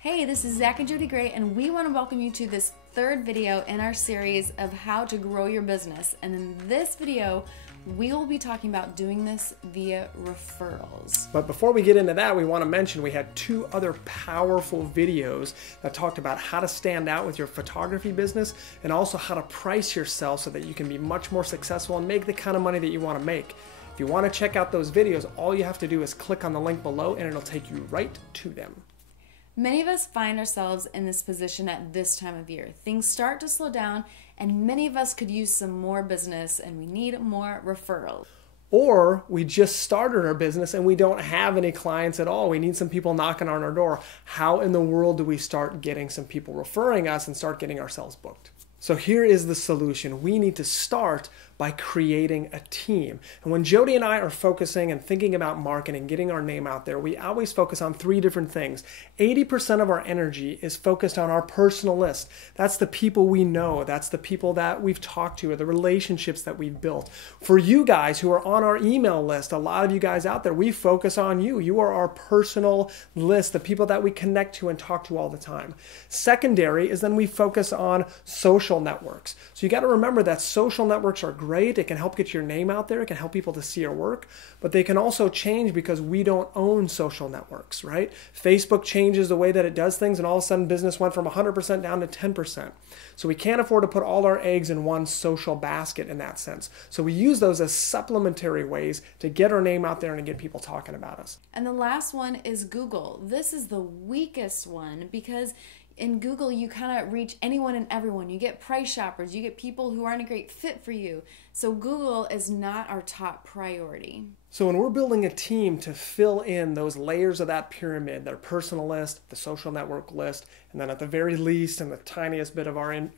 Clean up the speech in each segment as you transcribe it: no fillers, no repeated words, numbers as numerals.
Hey, this is Zach and Jody Gray, and we want to welcome you to this third video in our series of how to grow your business. And in this video, we will be talking about doing this via referrals. But before we get into that, we want to mention we had two other powerful videos that talked about how to stand out with your photography business and also how to price yourself so that you can be much more successful and make the kind of money that you want to make. If you want to check out those videos, all you have to do is click on the link below and it'll take you right to them. Many of us find ourselves in this position at this time of year. Things start to slow down, and many of us could use some more business, and we need more referrals. Or we just started our business and we don't have any clients at all. We need some people knocking on our door. How in the world do we start getting some people referring us and start getting ourselves booked? So here is the solution. We need to start by creating a team. And when Jody and I are focusing and thinking about marketing, getting our name out there, we always focus on three different things. 80% of our energy is focused on our personal list. That's the people we know. That's the people that we've talked to or the relationships that we've built. For you guys who are on our email list, a lot of you guys out there, we focus on you. You are our personal list, the people that we connect to and talk to all the time. Secondary is then we focus on social networks. So you got to remember that social networks are great. It can help get your name out there. It can help people to see your work, but they can also change because we don't own social networks, right? Facebook changes the way that it does things, and all of a sudden business went from 100% down to 10%. So we can't afford to put all our eggs in one social basket in that sense. So we use those as supplementary ways to get our name out there and to get people talking about us. And the last one is Google. This is the weakest one because in Google, you kind of reach anyone and everyone. You get price shoppers. You get people who aren't a great fit for you. So Google is not our top priority. So when we're building a team to fill in those layers of that pyramid, their personal list, the social network list, and then at the very least, and the tiniest bit of our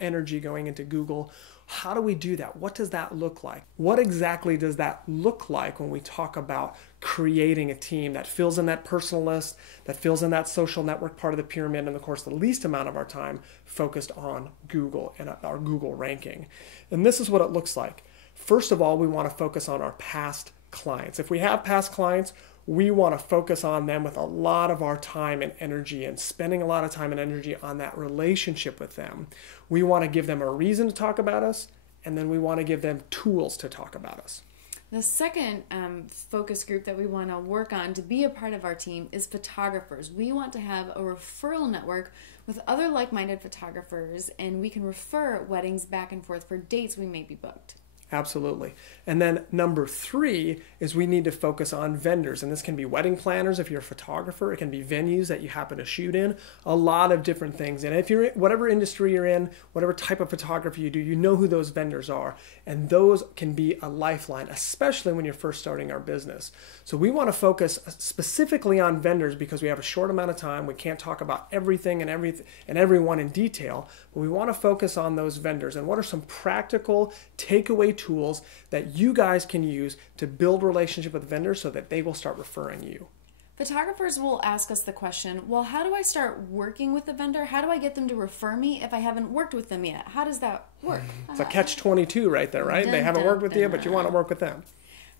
energy going into Google, how do we do that? What does that look like? What exactly does that look like when we talk about creating a team that fills in that personal list, that fills in that social network part of the pyramid, and of course the least amount of our time focused on Google and our Google ranking? And this is what it looks like. First of all, we want to focus on our past clients. If we have past clients, we want to focus on them with a lot of our time and energy and spending a lot of time and energy on that relationship with them. We want to give them a reason to talk about us, and then we want to give them tools to talk about us. The second focus group that we want to work on to be a part of our team is photographers. We want to have a referral network with other like-minded photographers, and we can refer weddings back and forth for dates we may be booked. Absolutely. And then number 3 is we need to focus on vendors. And this can be wedding planners if you're a photographer. It can be venues that you happen to shoot in. A lot of different things. And if you're whatever industry you're in, whatever type of photography you do, you know who those vendors are. And those can be a lifeline, especially when you're first starting our business. So we want to focus specifically on vendors because we have a short amount of time. We can't talk about everything and everyone in detail, but we want to focus on those vendors. And what are some practical takeaway tools that you guys can use to build relationship with vendors so that they will start referring you? Photographers will ask us the question, well, how do I start working with the vendor? How do I get them to refer me if I haven't worked with them yet? How does that work? It's a catch-22 right there, right? They haven't worked with you, but you want to work with them.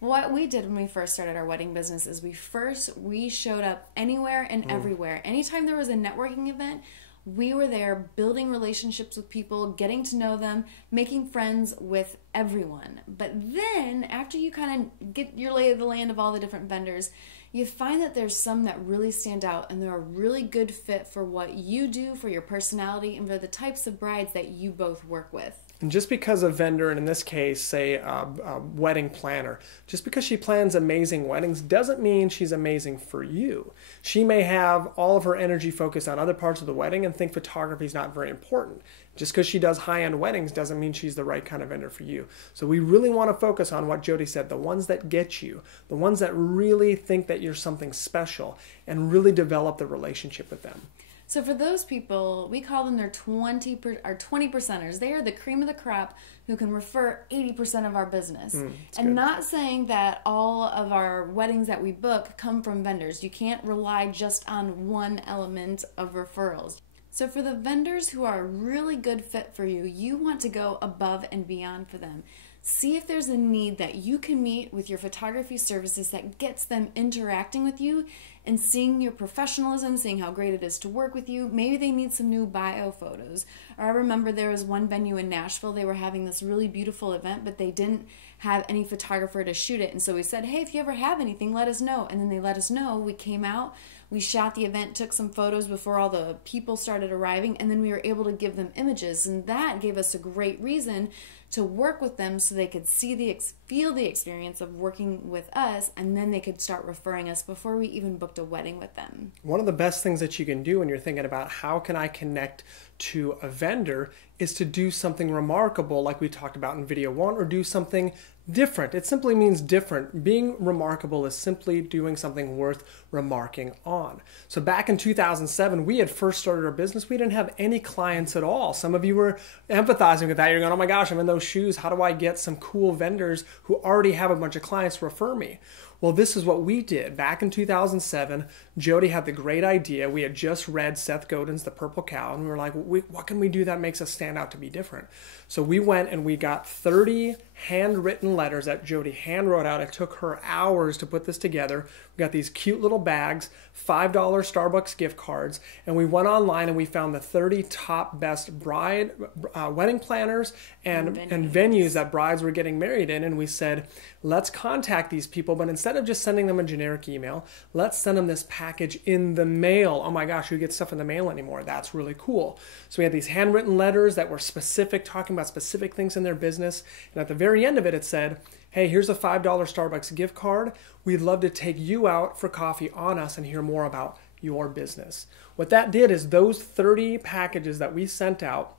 What we did when we first started our wedding business is we showed up anywhere and everywhere. Anytime there was a networking event, we were there building relationships with people, getting to know them, making friends with everyone. But then after you kind of get your lay of the land of all the different vendors, you find that there's some that really stand out and they're a really good fit for what you do, for your personality, and for the types of brides that you both work with. And just because a vendor, and in this case, say a wedding planner, just because she plans amazing weddings doesn't mean she's amazing for you. She may have all of her energy focused on other parts of the wedding and think photography is not very important. Just because she does high-end weddings doesn't mean she's the right kind of vendor for you. So we really want to focus on what Jody said, the ones that get you, the ones that really think that you're something special, and really develop the relationship with them. So for those people, we call them our 20 percenters. They are the cream of the crop who can refer 80% of our business. And not saying that all of our weddings that we book come from vendors. You can't rely just on one element of referrals. So for the vendors who are a really good fit for you, you want to go above and beyond for them. See if there's a need that you can meet with your photography services that gets them interacting with you and seeing your professionalism, seeing how great it is to work with you. Maybe they need some new bio photos. Or I remember there was one venue in Nashville, they were having this really beautiful event, but they didn't have any photographer to shoot it. And so we said, hey, if you ever have anything, let us know. And then they let us know. We came out, we shot the event, took some photos before all the people started arriving, and then we were able to give them images. And that gave us a great reason to work with them so they could feel the experience of working with us, and then they could start referring us before we even booked a wedding with them. One of the best things that you can do when you're thinking about how can I connect to a vendor is to do something remarkable like we talked about in video 1, or do something different. It simply means different. Being remarkable is simply doing something worth remarking on. So back in 2007, we had first started our business. We didn't have any clients at all. Some of you were empathizing with that. You're going, oh my gosh, I'm in those shoes. How do I get some cool vendors who already have a bunch of clients to refer me? Well, this is what we did. Back in 2007, Jody had the great idea. We had just read Seth Godin's The Purple Cow, and we were like, what can we do that makes us stand out to be different? So we went and we got 30 handwritten letters that Jody hand wrote out. It took her hours to put this together. We got these cute little bags, $5 Starbucks gift cards, and we went online and we found the 30 top best wedding planners and venues that brides were getting married in, and we said, let's contact these people, but instead of just sending them a generic email, let's send them this package in the mail. Oh my gosh, who gets stuff in the mail anymore? That's really cool. So we had these handwritten letters that were specific, talking about specific things in their business, and at the very end of it, it said, hey, here's a $5 Starbucks gift card. We'd love to take you out for coffee on us and hear more about your business. What that did is those 30 packages that we sent out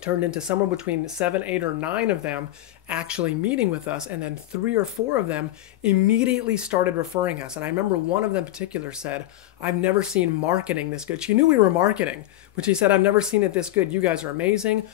turned into somewhere between 7, 8, or 9 of them actually meeting with us, and then 3 or 4 of them immediately started referring us. And I remember one of them in particular said, I've never seen marketing this good. She knew we were marketing, but she said, I've never seen it this good. You guys are amazing.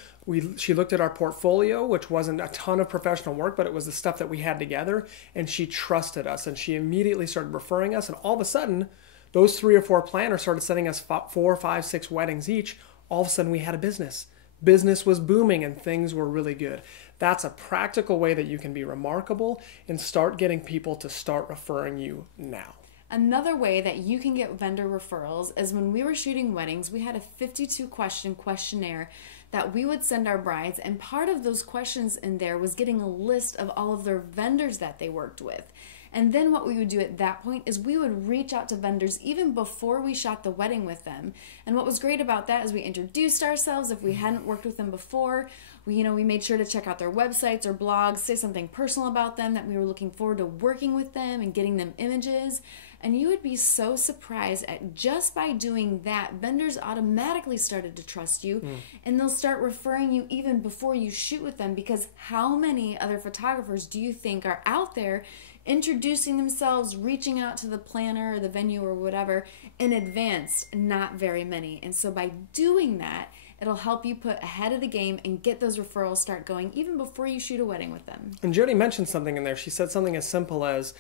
She looked at our portfolio, which wasn't a ton of professional work, but it was the stuff that we had together, and she trusted us, and she immediately started referring us, and all of a sudden, those 3 or 4 planners started sending us 4, 5, 6 weddings each. All of a sudden, we had a business. Business was booming and things were really good. That's a practical way that you can be remarkable and start getting people to start referring you now. Another way that you can get vendor referrals is when we were shooting weddings, we had a 52-question questionnaire that we would send our brides, and part of those questions in there was getting a list of all of their vendors that they worked with. And then what we would do at that point is we would reach out to vendors even before we shot the wedding with them. And what was great about that is we introduced ourselves if we hadn't worked with them before. We made sure to check out their websites or blogs, say something personal about them, that we were looking forward to working with them and getting them images. And you would be so surprised at just by doing that, vendors automatically started to trust you, and they'll start referring you even before you shoot with them, because how many other photographers do you think are out there introducing themselves, reaching out to the planner or the venue or whatever in advance? Not very many. And so by doing that, it'll help you put ahead of the game and get those referrals start going even before you shoot a wedding with them. And Jody mentioned something in there. She said something as simple as,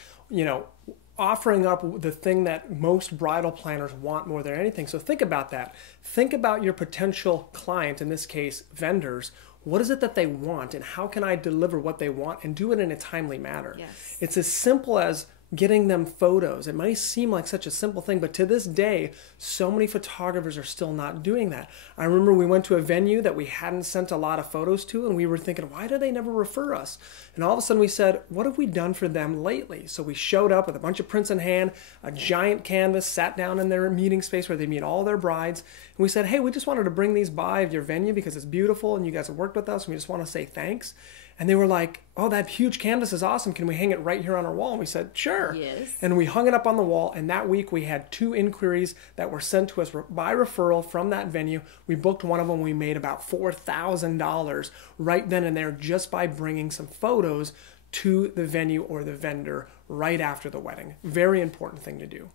offering up the thing that most bridal planners want more than anything. So think about that. Think about your potential client, in this case, vendors. What is it that they want, and how can I deliver what they want and do it in a timely manner? Yes. It's as simple as getting them photos. It might seem like such a simple thing, but to this day, so many photographers are still not doing that. I remember we went to a venue that we hadn't sent a lot of photos to, and we were thinking, why do they never refer us? And all of a sudden we said, what have we done for them lately? So we showed up with a bunch of prints in hand, a giant canvas, sat down in their meeting space where they meet all their brides, and we said, hey, we just wanted to bring these by your venue because it's beautiful and you guys have worked with us and we just want to say thanks. And they were like, oh, that huge canvas is awesome. Can we hang it right here on our wall? And we said, sure. Yes. And we hung it up on the wall. And that week we had 2 inquiries that were sent to us by referral from that venue. We booked one of them. We made about $4,000 right then and there just by bringing some photos to the venue or the vendor right after the wedding. Very important thing to do.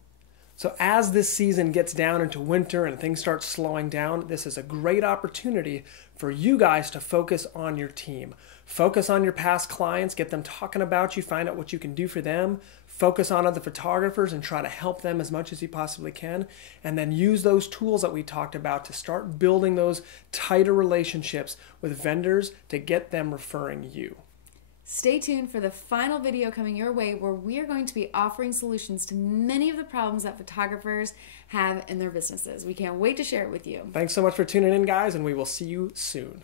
So as this season gets down into winter and things start slowing down, this is a great opportunity for you guys to focus on your team. Focus on your past clients, get them talking about you, find out what you can do for them. Focus on other photographers and try to help them as much as you possibly can. And then use those tools that we talked about to start building those tighter relationships with vendors to get them referring you. Stay tuned for the final video coming your way where we are going to be offering solutions to many of the problems that photographers have in their businesses. We can't wait to share it with you. Thanks so much for tuning in, guys, and we will see you soon.